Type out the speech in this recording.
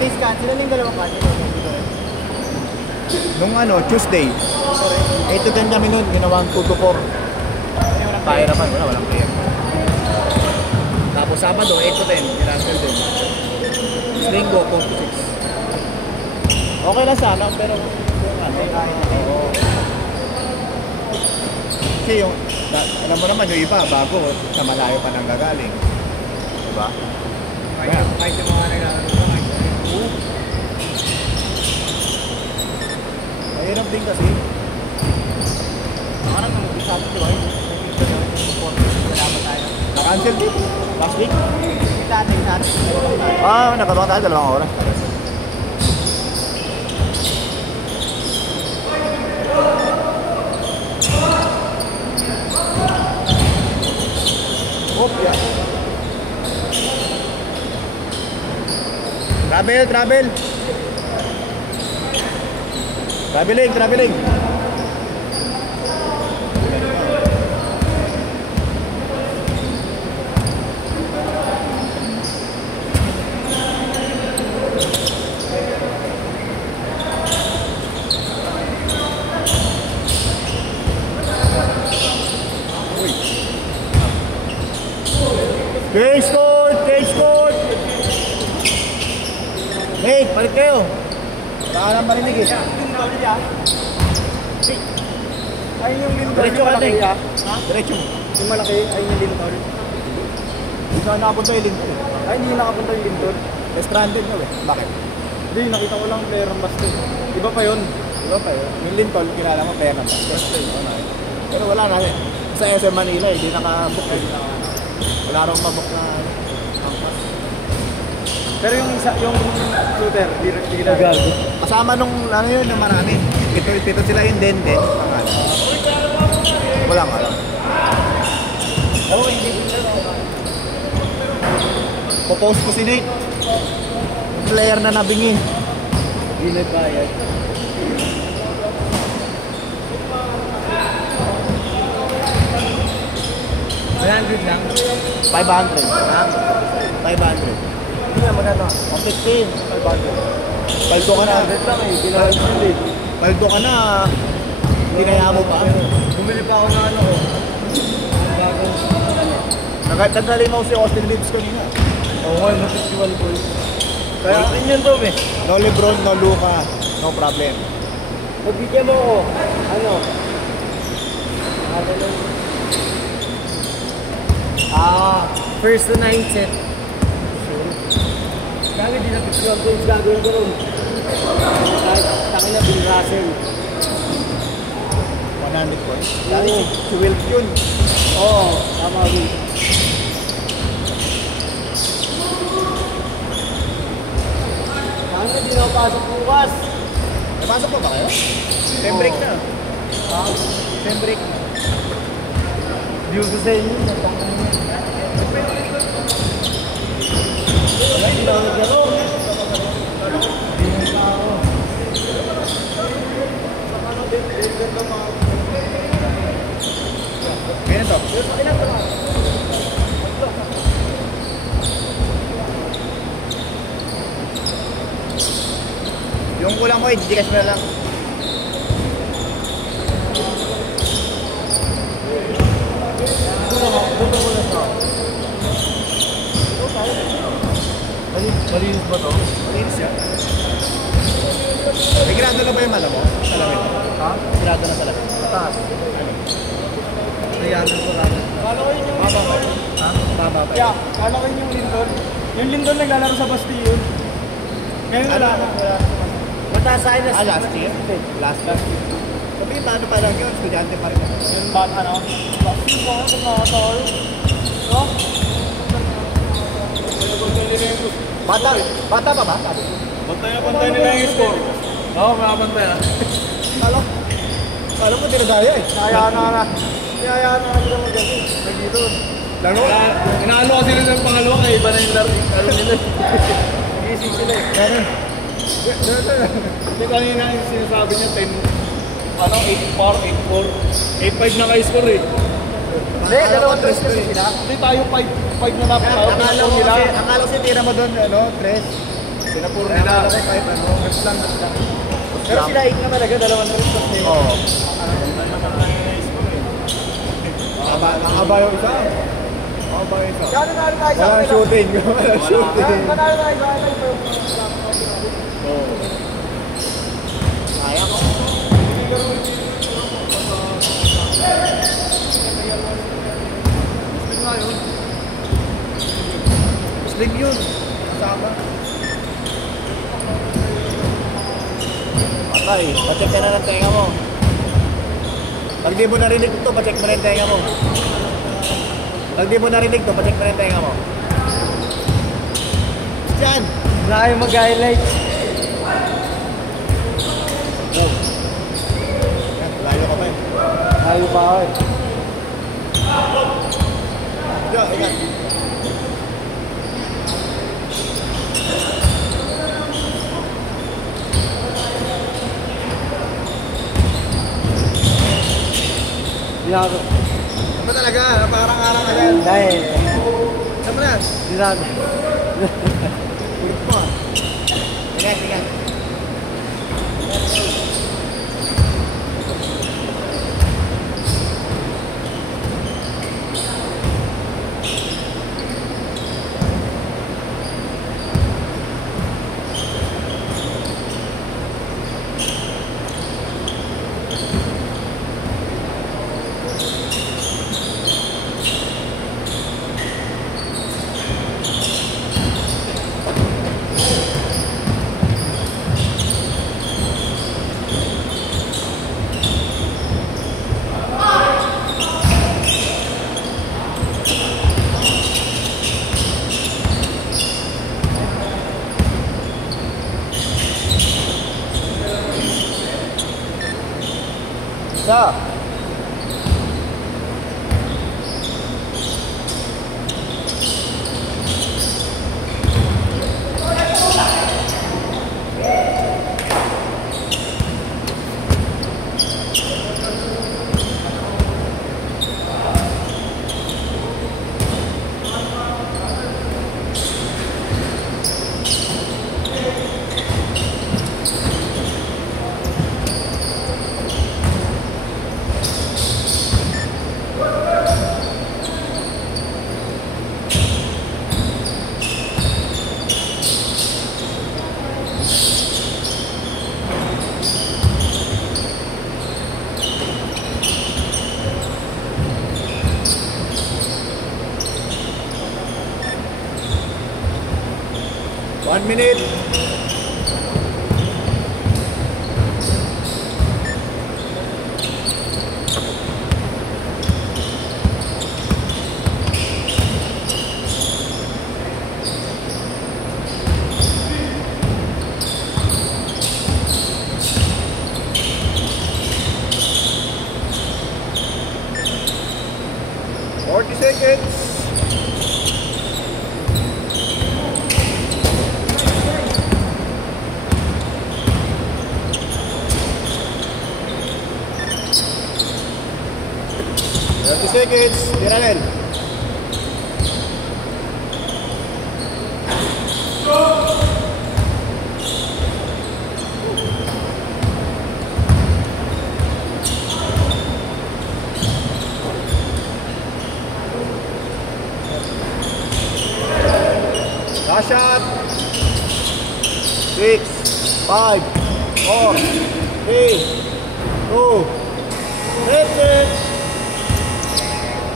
days cancel, ano yung dalawang cancel? Nung ano, Tuesday. 8 to 10 kami nun, ginawang 2 to 4. Kaya naman, walang player. Tapos Sabado, 8 to 10, ginancel din. Linggo, 4 to 6. Okay lang sana, pero ano, kasi yung, alam mo naman yung iba, bago, sa malayo pa nang gagaling. Diba? Kahit yung mga naglalaro pa, mahirap din kasi. parang nag-usabi ko ay Na-cancel din. Last week? Kita ating natin. Nakabang tayo 2 oras. Yeah. Traveling. Cage court! Hey, balik kayo! Wala ka lang marinig eh. Ayun yung lindol. Diretso ka natin. Diretso. Yung malaki, ayun yung lindol. Hindi saan nakapunta yung lindol. Ay, hindi nakapunta yung lindol. Stranded nyo eh. Bakit? Hindi, nakita ko lang player ng basket. Iba pa yun. Yung lindol, kilala mo player ng basket. Pero wala na eh. Sa SM Manila, hindi nakabook eh. Wala rin mabook na angkas. Pero yung isa, yung shooter, di na. Kasama nung ano yun, yung marami. Pito sila yung den. Wala nga lang. Oo, hindi sila. Popost ko si Nate. Player na nabingi. Hindi nagbayad. 100 lang? 500. Ha? 500. Hindi na magkano? 15. 500. Paldo ka na. 100 lang eh. Ginawag yun eh. Paldo ka na. Ginaya mo pa. Bumili pa ako ng ano ko. Bagong Nagdali mo si Austin Reeves kanina. Oo nga, no festival boy. Kaya akin yun to eh. No Lebron, no Luka. No problem. Pagbigyan mo ako. Ano? First to 9 set. Kaya di na festival points gagawin ko ron. Takin na Bill Russell. 100 points. Dali si Wilk yun. Oo, tama rin. Kaya di na pasok bukas. Napasok pa ba kayo? 10 break na. 10 break na. Due ko sa inyo. Wala, hindi na ako naglaro. Hindi na ako. Kaya to? Yung kulang ko, i-gcash mo na lang. Malinis ba to? Malinis yan. May grado na ba yung mala mo? Salamin. Ha? Grado na salamin. Taas. Ayan, ko lang. Kala ko yun yung Baba ba? lindol. Ha? Baba ba? Yeah, kala ko yun yung lindol. Yung lindol naglalaro sa Bastille. Ngayon wala na. Mataas sa akin na last year? Last year. Sabi, paano pa lang yun? Estudyante pa rin. yung bata, ano? Bastille ko, kung nakatol. No? Bata pa ba? Sabi. Pantay nila yung score. Oo, makapantay na. Alam mo, dinadaya eh. Kaya na nila mag-gani. Nagdito. Laro? Inaano kasi nila ng pangalawa kaya iba na yung laro nila. Gising sila eh. Ganun. Hindi kanina yung sinasabi niya 8-4, 8-4, 8-5 na kayo-score eh. Hindi, dalawang tres kasi sila. Hindi tayo 5 na dapat tayo. Akala ko si tira mo doon, 3. Pinapuro Kaya nila. na ako kahit ano, gas lang. Pero sila 8 nga talaga, dalawang trip lang nila. Oo. Nakaba yung isa. Nakaba yung isa. Kano na tayo sa Walang shooting. Walang shooting. Manalo tayo sa akin. Oo. Sayang. Slim yun. Kasama. Patay. Pacheck ka na ng tenga mo. Pag di mo narinig ito, pacheck mo na yung tenga mo. Pag di mo narinig ito, pacheck mo na yung tenga mo. Diyan. Wala kayong mag-highlight. Oh. Yan, layo ka pa eh. Ayaw pa ako eh. Diyan, ingat. Dinado. Ano talaga? Napakarang-arang agad. Dahil. Saan mo na? Dinado. Ulit mo ah. Ingat, ingat. Isa. One minute. Seconds. Seconds, tiranin. Last shot. 6, 5, 4, 3, 2,